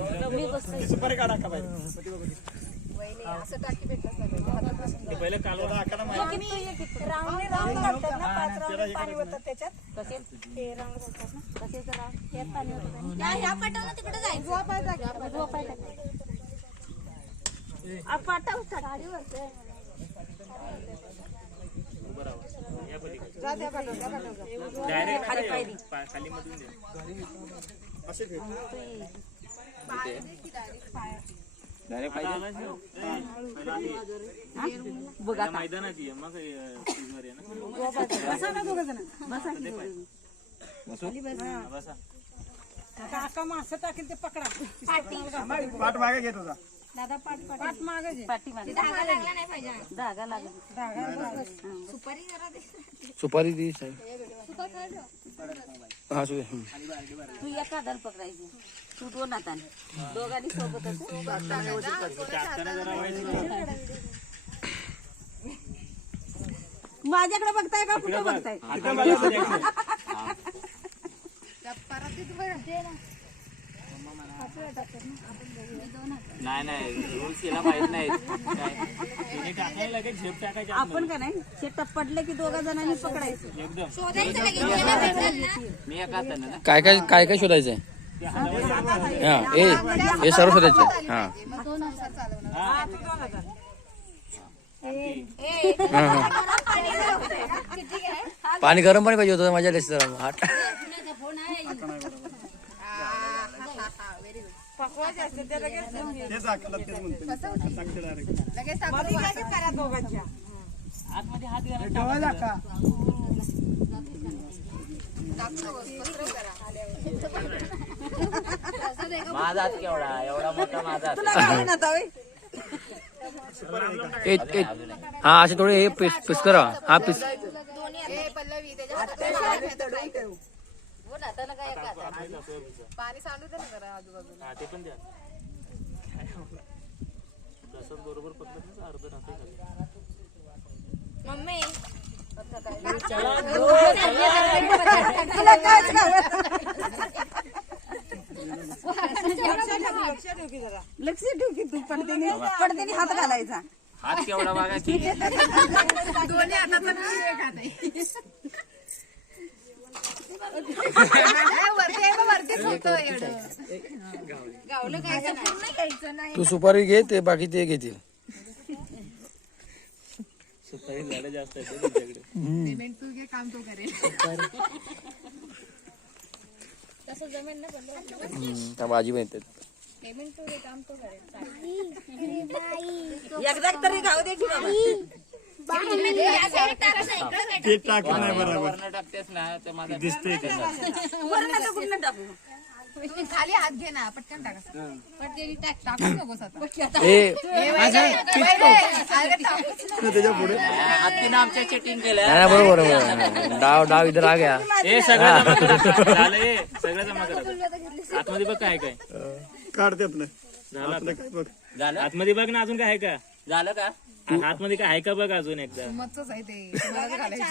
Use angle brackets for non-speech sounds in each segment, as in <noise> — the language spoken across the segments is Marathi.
मी बसते सुपारी काढा का पाहिजे वहिनी असं टाकी भेटत नाही हातात बसून ते पहिले कालवड आकारा माहिती राऊंड राऊंड घालतात ना पाच राऊंड पाणी होतात त्याच्यात कसे ते राऊंड घालतात ना कसेच राव त्यात पाणी होतं ह्या ह्या पटाला तिकडे जायचं पाटा उठा गाडीवर डायरेक्ट खाली पायरी. खाली मधून द्या असे बसा काका मासं टाकेल ते पकडा. पाठ. मागे घेत होता दादा पाट पाट मागे. पाठी मागे. धागा लागला. नाही पाहिजे धागा लागला. सुपारी जरा दे. सुपारी दी साहेब. हा सुद्धा हं. तू एका हाताने पकडायची. तू दोन हाताने. दोघांनी सोबतच. माझ्याकडे बघताय का? कुठे बघताय? त्या परातीत वर दे ना. नाही नाही. रूल्स केला माहीत नाही तिने टाकायला लगेच झेप टाकायची आपण का नाही? शेतात पडले की दोघा जणांनी पकडायचं. एकदम. शोधायचं लगेच. गेला भेटेल ना. मी एका हाताने ना? काय काय काय काय शोधायचंय? हा ए हे सर्व हा. हा, हा. पाणी गरम पाणी पाहिजे होतं माझ्या टेस्ट हाट असते ते लगेच तेच तेच म्हणतो मी. direct. लगेच करा दोघांच्या. माझा हात केवढा? एवढा मोठा माझा हात. तुला काय म्हणत आहे? ए ए हा असे थोडे हे पीस पीस करा. हा पीस ए, पल्लवी त्याच्या हातात पाणी सांडू दे ना जरा आजूबाजूला. हा ते पण द्या. तसंच बरोबर पकडत ना अर्ध राहते मम्मी. तुला काय लक्ष ठेव की तू पडदेने पडदेने हात घालायचा. हात केवढा बघायची दोन्ही हाताचा तू सुपारी घे ते बाकी ते घेतील. सुपारी झाडं जास्त आहेत तुमच्याकडे पेमेंट तू घे काम तो करेल तसं जमेल ना पण त्या भाजी पण येतात पेमेंट तू घे काम तो करेल. एकदा तरी गाव दे की बाबा. ते टाकलं नाही बरोबर. टाकतेस ना तर माझा दिसतंय ते तुम्ही खाली हात घे ना पटकन टाका. पटकन टाक. टाकू नकोस आता. ए ए, वैरे, वैरे, अरे टाकूच नको. त्याच्या पुढे. हत्तीनं आमच्या चेटिंग केल्या. नाही नाही, बरोबर बरोबर. डाव डाव इधर आ गया हे सगळं जमा करा झालं हे सगळं जमा करा. आतमध्ये बघ काय काय. काढते आपलं. झालं आपलं काय बघ. झालं? आतमध्ये बघ ना अजून काय आहे का? झालं का? आतमध्ये काय आहे का बघ अजून एकदा? मच्छच आहे ते. <laughs> तुम्हाला घालायचं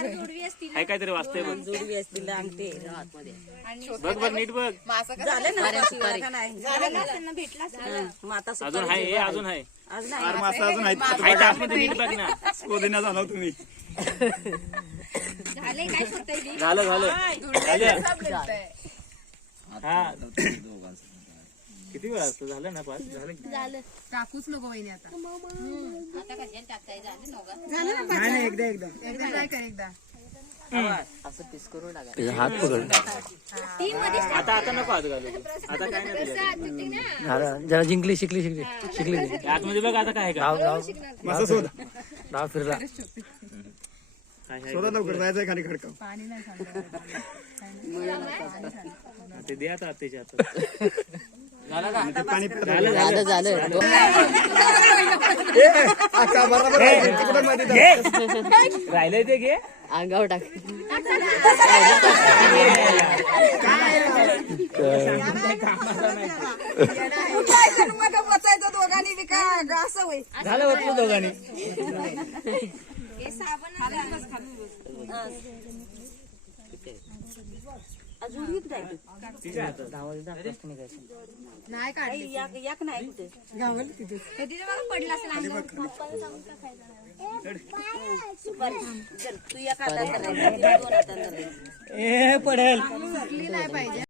आहे काहीतरी वाचतंय बघ. जोडवी असतील अंगठी आतमध्ये. बघ बघ नीट बघ. मासा कसं झालं ना सुपारी का नाही? झालं ना. त्यांना भेटला मग आता अजून आहे हे अजून आहे. आज नाही आहे ते आतमध्ये नीट बघ ना. शोधण्यात झाला तुम्ही. झाले काय शोधताय ती? झालं झालं. हा. किती वेळा असतं? झालं ना पाच? झालं? टाकूच नको वहिनी आता. नाही नाही एकदा एकदा. एकदा ट्राय कर एकदा? असं पीस करून टाका त्याचा हात पकड. आता आता नको हात घालू. आता काय नाही. जरा जिंकली शिकली शिकली. शिकली. ती. आतमध्ये बघ आता काय आहे का डाव डाव डाव फिरला. काय आहे? पाणी नाही सांगत. ते दे आता हातात. <laughs> झालं का? झालं झालं. राहिलंय ते घे. अंगावर टाक. बसायचं दोघांनी. बी काय असं होईल झालं होत दोघांनी अजून नाही काढली याक याक नाही कुठे. कधी तर मला पडला असेल तू नाही पाहिजे.